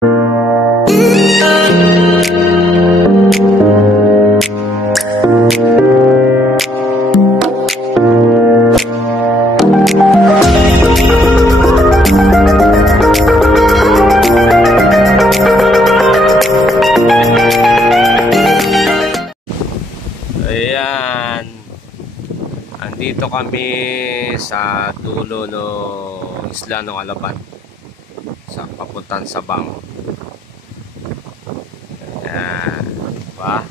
Ayan, andito kami sa dulo ng isla ng Alabat sa papuntan sa Bang. Ayan, diba?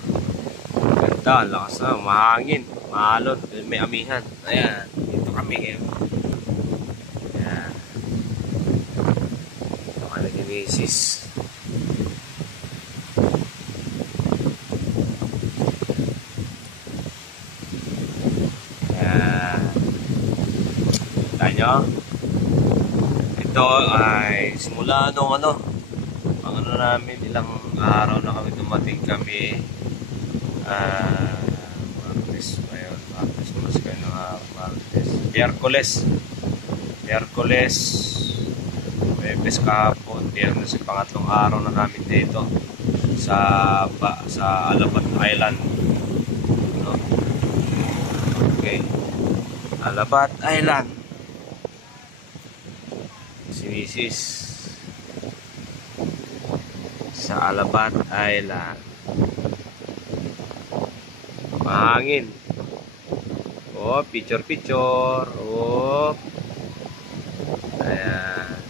Ganda, ang lakas na, mahangin, mahalon, may amihan. Ayan, dito kami ngayon. Ayan, ito ka na ginisis. Nyo? Ito ay simula nung ang ano namin, ilang araw na kami dumating kami. Martes ba yun? Martes, mas kayo na Martes. Miyerkules, Webes kahapon, Biyernes, pangatlong araw na namin dito sa Alabat Island. No? Okay. Alabat Island. Sinisis sa Alabat Island. Mahangin. Oh, picture. Oh. Ayan.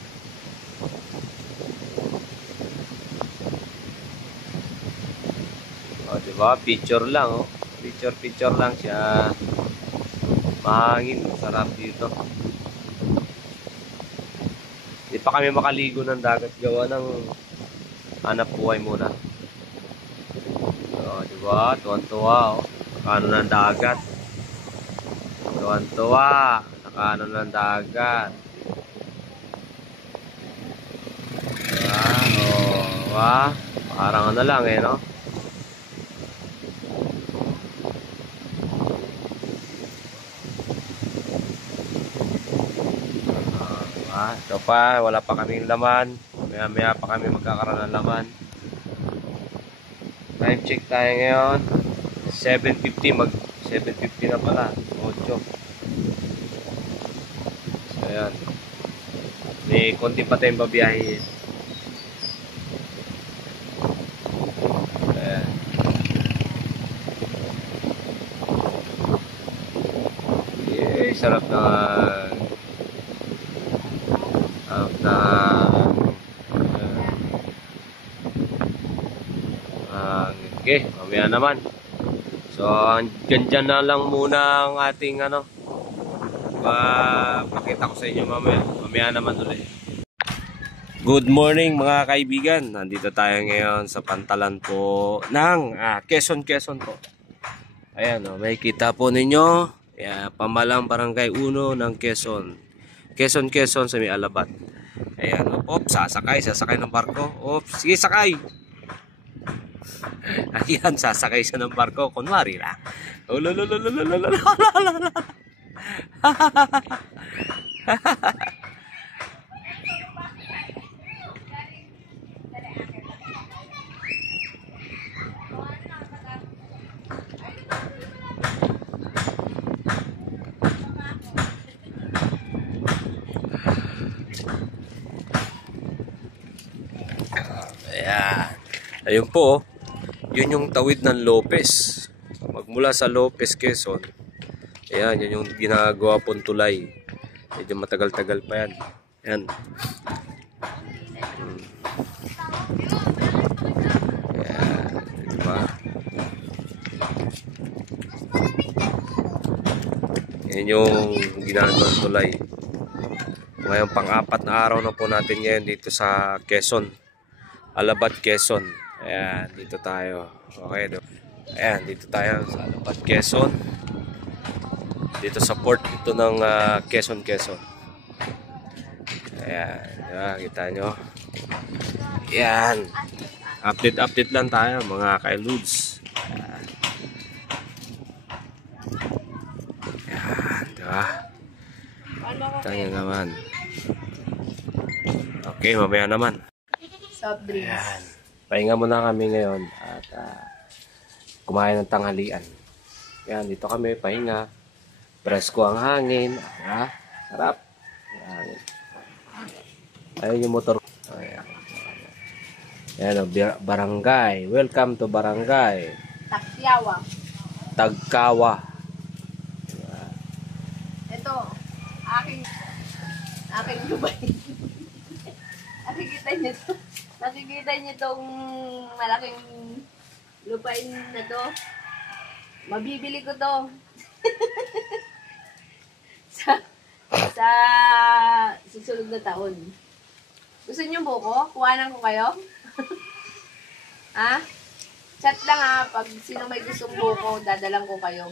Oh, diba? Picture lang, oh. Picture lang siya. Mahangin, sarap dito. Di pa kami makaligo ng dagat, gawa ng hanap buhay muna. So, diba? Tuwan-tuwa, oh. Nakano ng dagat. Tuwan-tuwa. Nakano ng dagat. Diba? Oh, diba? Parang ano lang eh, no? Ito pa, wala pa kaming laman. Maya pa kami magkakaroon ng laman. Time check tayo ngayon. 7:50, 7:50 na pala. 8. So, ayan. May konti pa tayong babiyahin. Ayan. Yay, sarap na okay, mamaya naman. So, dyan na lang muna ang ating pakita ko sa inyo mamaya naman ulit. Good morning mga kaibigan. Nandito tayo ngayon sa pantalan po ng Quezon po. Ayan, may kita po ninyo. Pamalang Barangay 1 ng Quezon sa may Alabat. Ayan, sasakay ng barko. Sige, sakay. Ayan, sasakay siya ng barko. Kunwari lang. Ayan. Ayun po, yun yung tawid ng Lopez. Magmula sa Lopez, Quezon. Ayan, yun yung ginagawa pong tulay. Medyo matagal-tagal pa yan. Ayan. Ayan, diba? Yan yung ginagawa ng tulay. Ngayon, pang-apat na araw na po natin ngayon dito sa Quezon. Alabat, Quezon. Ayan, dito tayo. Okay, ayan, dito tayo sa Alabat, Quezon. Dito sa port ito ng Quezon. Ayan, diba, kita nyo. Ayan. Update lang tayo mga kailudes. Ayan, diba? Kita nyo naman. Okay, mamaya naman. Soft drinks. Ayan. Pahinga muna kami ngayon at kumain ng tanghalian. Ayan, dito kami, pahinga. Presko ang hangin. Sarap. Ayan. Ayun yung motor. Ayan. Ayan, barangay. Welcome to barangay. Tagkawa. Ito, aking lubay. Nakikita niyo tong malaking lupain na to. Mabibili ko to. sa susunod na taon. Gusto niyo buko? Kuhanan ko kayo? Ha? Chat lang pag sino may gustong buko, dadalang ko kayo.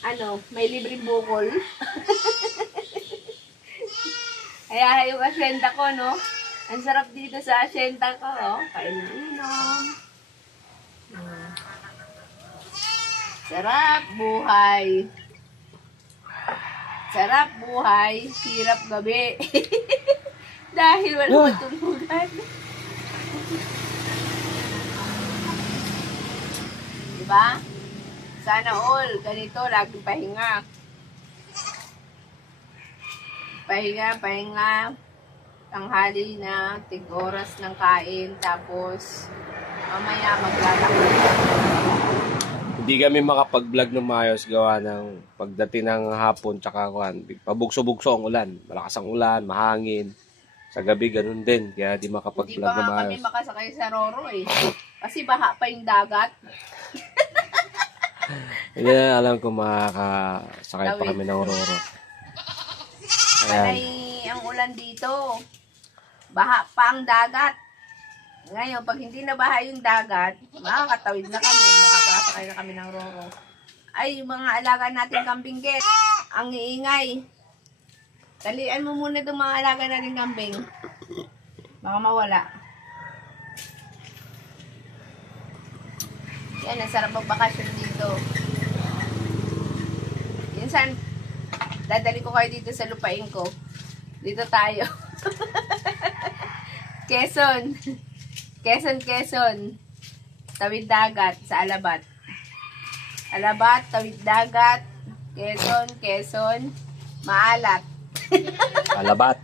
Ano, may libreng bukol. Kaya yung asyenda ko, no? Ang sarap dito sa asyenda ko, oh. Kainin-inom. Sarap buhay. Sarap buhay. Hirap gabi. Dahil wala matulugan. Diba? Sana all. Ganito, laging pahinga. Pahinga. Tanghali na, tig-oras ng kain, tapos mamaya maglalakad. Hindi kami makapag-vlog ng maayos gawa ng pagdating ng hapon tsaka kuhan. Pabugso-bugso ang ulan. Malakas ang ulan, mahangin. Sa gabi ganun din, kaya di makapag-vlog ng Hindi pa maayos. kami makasakay sa Roro Kasi baha pa yung dagat. Hindi na alam kung makakasakay pa kami ng Roro. Panay ang ulan dito. Baha pa ang dagat. Ngayon, pag hindi na baha yung dagat, makakatawid na kami, makakasakay na kami ng Roro. Ay, yung mga alaga natin kambing, ang iingay. Talian mo muna itong mga alaga natin kambing. Baka mawala. Yan, ang sarap magbakasyon dito. Minsan, dadali ko kayo dito sa lupain ko. Dito tayo. Quezon. Tawid dagat sa Alabat. Tawid dagat. Quezon. Maalat. Alabat.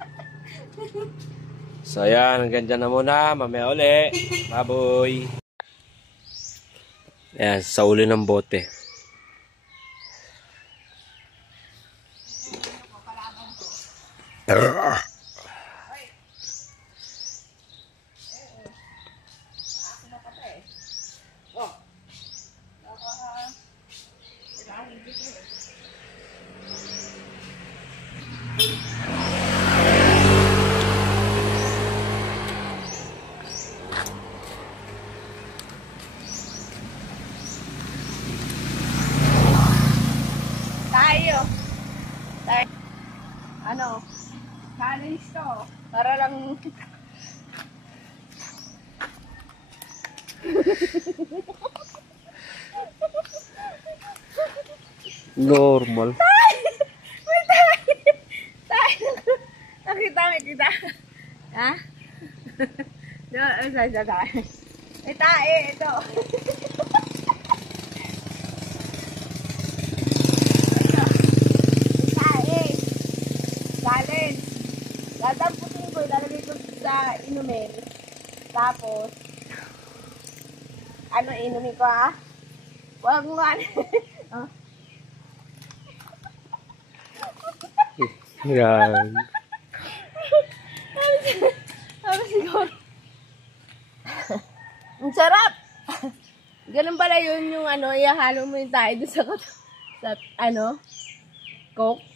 So yan, hanggang dyan na muna. Mamaya uli. Baboy. Yan, sa uli ng bote. Tayo. Ano? Challenge to. Para lang... Normal. Tayo. Nakita. Ha? May tae, ito. Challenge. Dadamputin ko, ilalagay ko sa inumin. Tapos, ano inumin ko Huwag mo Yan. siguro. Ang sarap! Ganun pala yun yung ihahalo mo yung tayo doon sa Coke.